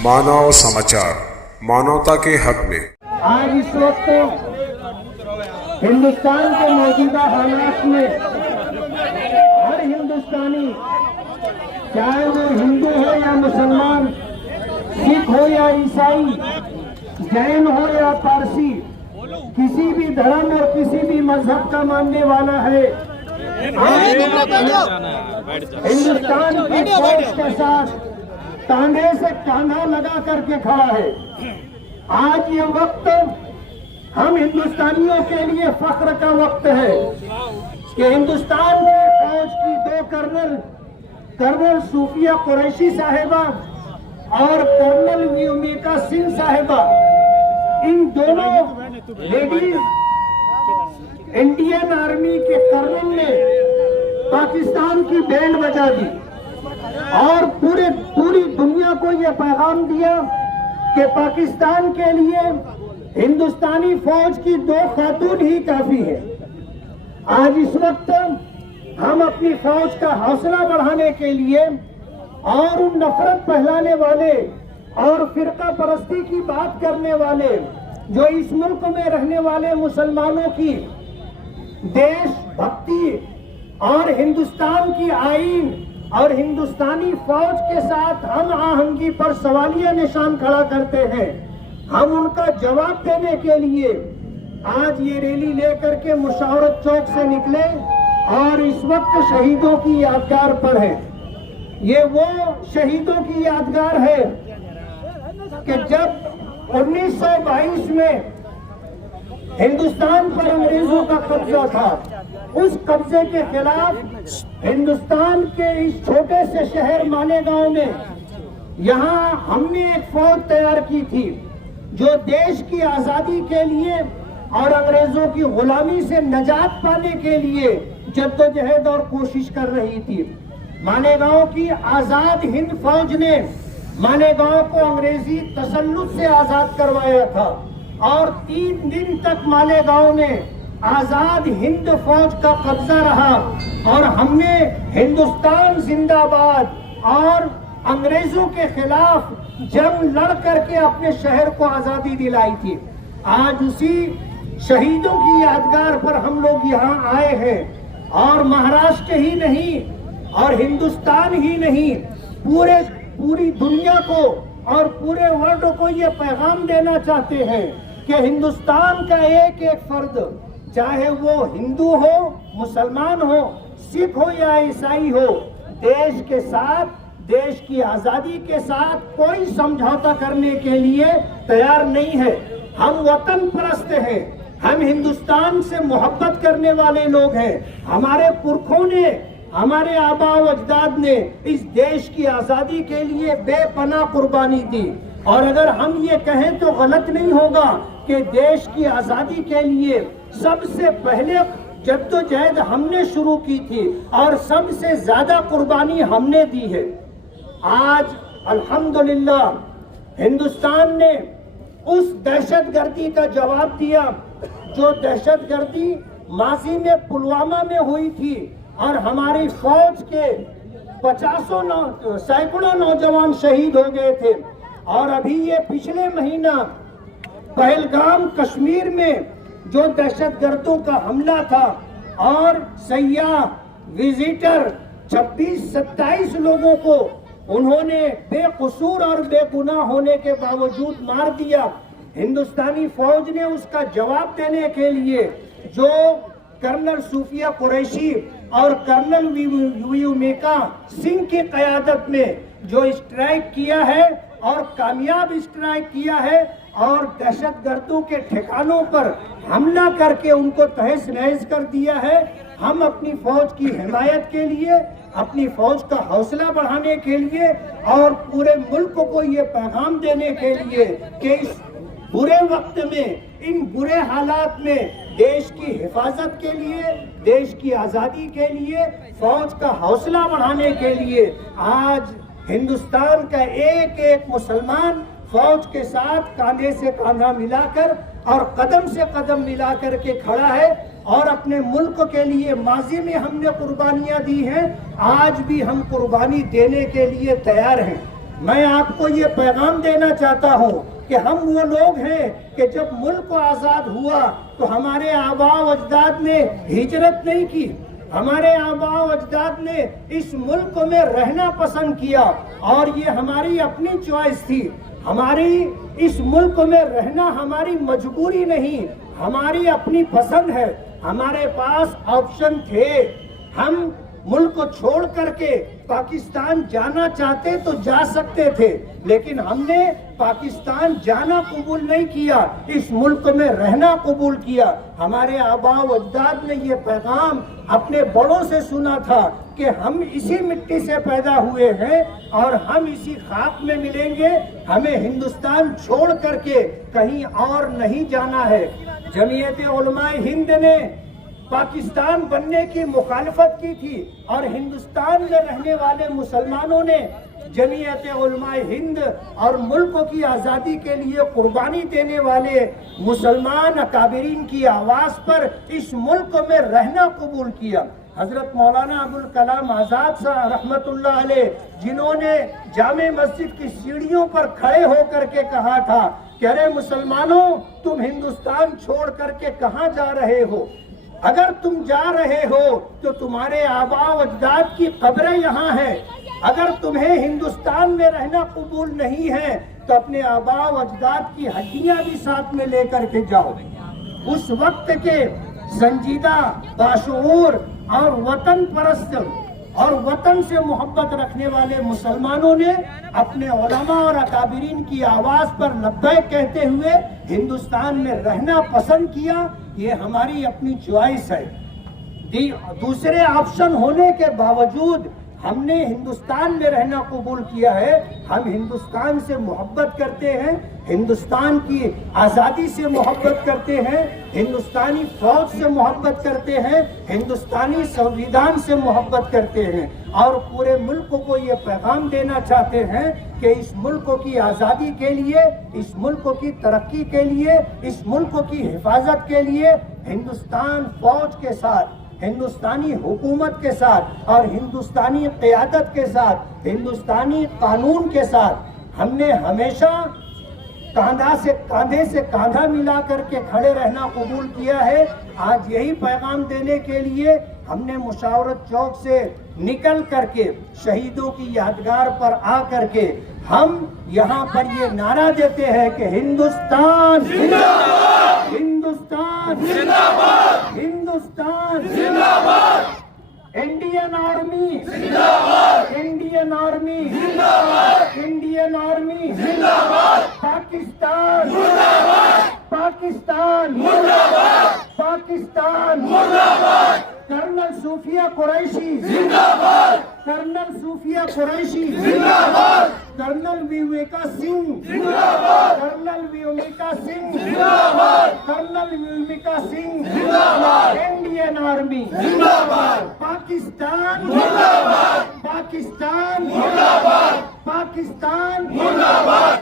मानव समाचार, मानवता के हक में। आज इस वक्त हिंदुस्तान के मौजूदा हालात में हर हिंदुस्तानी, चाहे वो हिंदू हो या मुसलमान, सिख हो या ईसाई, जैन हो या पारसी, किसी भी धर्म और किसी भी मजहब का मानने वाला है, हिंदुस्तान की फौज के साथ कांधे से कांधा लगा करके खड़ा है। आज ये वक्त हम हिंदुस्तानियों के लिए फख्र का वक्त है कि हिंदुस्तान की फौज की दो कर्नल सूफिया कुरैशी साहिबा और कर्नल व्योमिका सिंह साहिबा, इन दोनों लेडीज इंडियन आर्मी के कर्नल ने पाकिस्तान की बैंड बजा दी और पूरी दुनिया को यह पैगाम दिया कि पाकिस्तान के लिए हिंदुस्तानी फौज की दो खातून ही काफी है। आज इस वक्त हम अपनी फौज का हौसला बढ़ाने के लिए और उन नफरत फैलाने वाले और फिरका परस्ती की बात करने वाले जो इस मुल्क में रहने वाले मुसलमानों की देशभक्ति और हिंदुस्तान की आईन और हिंदुस्तानी फौज के साथ हम आहंगी पर सवालिया निशान खड़ा करते हैं, हम उनका जवाब देने के लिए आज ये रैली लेकर के मुशावरत चौक से निकले और इस वक्त शहीदों की यादगार पर है। ये वो शहीदों की यादगार है कि जब 1922 में हिंदुस्तान पर अंग्रेजों का कब्जा था, उस कब्जे के खिलाफ हिंदुस्तान के इस छोटे से शहर मालेगांव में यहाँ हमने एक फौज तैयार की थी जो देश की आजादी के लिए और अंग्रेजों की गुलामी से निजात पाने के लिए जद्दोजहद और कोशिश कर रही थी। मालेगांव की आजाद हिंद फौज ने मालेगांव को अंग्रेजी तसल्लुत से आजाद करवाया था और 3 दिन तक मालेगांव में आजाद हिंद फौज का कब्जा रहा और हमने हिंदुस्तान जिंदाबाद और अंग्रेजों के खिलाफ जंग लड़ करके अपने शहर को आजादी दिलाई थी। आज उसी शहीदों की यादगार पर हम लोग यहाँ आए हैं और महाराष्ट्र ही नहीं और हिंदुस्तान ही नहीं, पूरी दुनिया को और पूरे वर्ल्ड को ये पैगाम देना चाहते हैं कि हिंदुस्तान का एक एक फर्द, चाहे वो हिंदू हो, मुसलमान हो, सिख हो या ईसाई हो, देश के साथ, देश की आजादी के साथ कोई समझौता करने के लिए तैयार नहीं है। हम वतन परस्त हैं, हम हिंदुस्तान से मोहब्बत करने वाले लोग हैं। हमारे पुरखों ने, हमारे आबा व अजदाद ने इस देश की आजादी के लिए बेपनाह कुर्बानी दी और अगर हम ये कहें तो गलत नहीं होगा कि देश की आजादी के लिए सबसे पहले जद्दोजहद हमने शुरू की थी और सबसे ज्यादा कुर्बानी हमने दी है। आज अल्हम्दुलिल्लाह हिंदुस्तान ने उस दहशतगर्दी का जवाब दिया जो दहशतगर्दी माजी में पुलवामा में हुई थी और हमारी फौज के सैकड़ों नौजवान शहीद हो गए थे। और अभी ये पिछले महीना पहलगाम कश्मीर में जो दहशतगर्दों का हमला था और सयाह विजिटर 26-27 लोगों को उन्होंने बेकसूर और बेगुनाह होने के बावजूद मार दिया। हिंदुस्तानी फौज ने उसका जवाब देने के लिए जो कर्नल सूफिया कुरैशी और कर्नल व्योमिका सिंह की क़यादत में जो स्ट्राइक किया है और कामयाब स्ट्राइक किया है और दहशतगर्दों के ठिकानों पर हमला करके उनको तहस नहस कर दिया है। हम अपनी फौज की हिमायत के लिए, अपनी फौज का हौसला बढ़ाने के लिए और पूरे मुल्क को ये पैगाम देने के लिए कि इस बुरे वक्त में, इन बुरे हालात में देश की हिफाजत के लिए, देश की आजादी के लिए, फौज का हौसला बढ़ाने के लिए आज हिंदुस्तान का एक एक मुसलमान फौज के साथ कांधे से कांधा मिलाकर और कदम से कदम मिलाकर के खड़ा है और अपने मुल्क के लिए माजी में हमने कुर्बानियां दी हैं, आज भी हम कुर्बानी देने के लिए तैयार हैं। میں آپ کو یہ پیغام دینا چاہتا ہوں کہ ہم وہ لوگ ہیں کہ جب ملک آزاد ہوا تو ہمارے آباء و اجداد نے ہجرت نہیں کی، ہمارے آباء و اجداد نے اس ملک میں رہنا پسند کیا، اور یہ ہماری اپنی چوائس تھی۔ ہماری اس ملک میں رہنا ہماری مجبوری نہیں، ہماری اپنی پسند ہے۔ ہمارے پاس آپشن تھے، ہم ملک کو چھوڑ کر کے پاکستان جانا چاہتے تو جا سکتے تھے، لیکن ہم نے پاکستان جانا قبول نہیں کیا، اس ملک میں رہنا قبول کیا۔ ہمارے آباء و اجداد نے یہ پیغام اپنے بڑوں سے سنا تھا کہ ہم اسی مٹی سے پیدا ہوئے ہیں اور ہم اسی خاک میں ملیں گے، ہمیں ہندوستان چھوڑ کر کے کہیں اور نہیں جانا ہے۔ جمعیت علماء ہند نے پاکستان بننے کی مخالفت کی تھی، اور ہندوستان میں رہنے والے مسلمانوں نے جمعیت علماء ہند اور ملک کی آزادی کے لیے قربانی دینے والے مسلمان اکابرین کی آواز پر اس ملک میں رہنا قبول کیا۔ حضرت مولانا ابوالکلام آزاد صاحب رحمت اللہ علیہ، جنہوں نے جامع مسجد کی سیڑھیوں پر کھڑے ہو کر کے کہا تھا کہ ارے مسلمانوں، تم ہندوستان چھوڑ کر کے کہاں جا رہے ہو؟ اگر تم جا رہے ہو تو تمہارے آباء و اجداد کی قبریں یہاں ہیں، اگر تمہیں ہندوستان میں رہنا قبول نہیں ہے تو اپنے آباء و اجداد کی ہڈیاں بھی ساتھ میں لے کر کے جاؤ۔ اس وقت کے سنجیدہ، باشعور اور وطن پرست اور وطن سے محبت رکھنے والے مسلمانوں نے اپنے علماء اور اکابرین کی آواز پر لبیک کہتے ہوئے ہندوستان میں رہنا پسند کیا۔ یہ ہماری اپنی چوائس ہے۔ دوسرے آپشن ہونے کے باوجود ہم نے ہندوستان میں رہنا قبول کیا ہے۔ ہم ہندوستان سے محبت کرتے ہیں، ہندوستان کی آزادی سے محبت کرتے ہیں، ہندوستانی فوج سے محبت کرتے ہیں، ہندوستانی سنویدھان سے محبت کرتے ہیں، اور پورے ملک کو یہ پیغام دینا چاہتے ہیں کہ اس ملک کی آزادی کے لیے، اس ملک کی ترقی کے لیے، اس ملک کی حفاظت کے لیے ہندوستان فوج کے ساتھ، ہندوستانی حکومت کے ساتھ اور ہندوستانی قیادت کے ساتھ، ہندوستانی قانون کے ساتھ ہم نے ہمیشہ کاندھے سے کاندھا ملا کر کے کھڑے رہنا قبول کیا ہے۔ آج یہی پیغام دینے کے لیے ہم نے مشاورت چوک سے نکل کر کے شہیدوں کی یادگار پر آ کر کے ہم یہاں پر یہ نعرہ دیتے ہیں کہ ہندوستان زندہ باد، ہندوستان زندہ باد، ہندوستان زندہ باد، انڈین آرمی زندہ باد، انڈین آرمی زندہ باد، انڈین آرمی زندہ باد، پاکستان زندہ باد، پاکستان زندہ باد، پاکستان زندہ باد، کرنل صوفیہ قریشی زندہ باد، کرنل صوفیہ قریشی زندہ باد، کرنل وویکا سنگھ زندہ باد، کرنل وویکا سنگھ زندہ باد، کرنل وویکا سنگھ زندہ باد، انڈین آرمی زندہ باد، پاکستان زندہ باد، پاکستان زندہ باد، پاکستان زندہ باد۔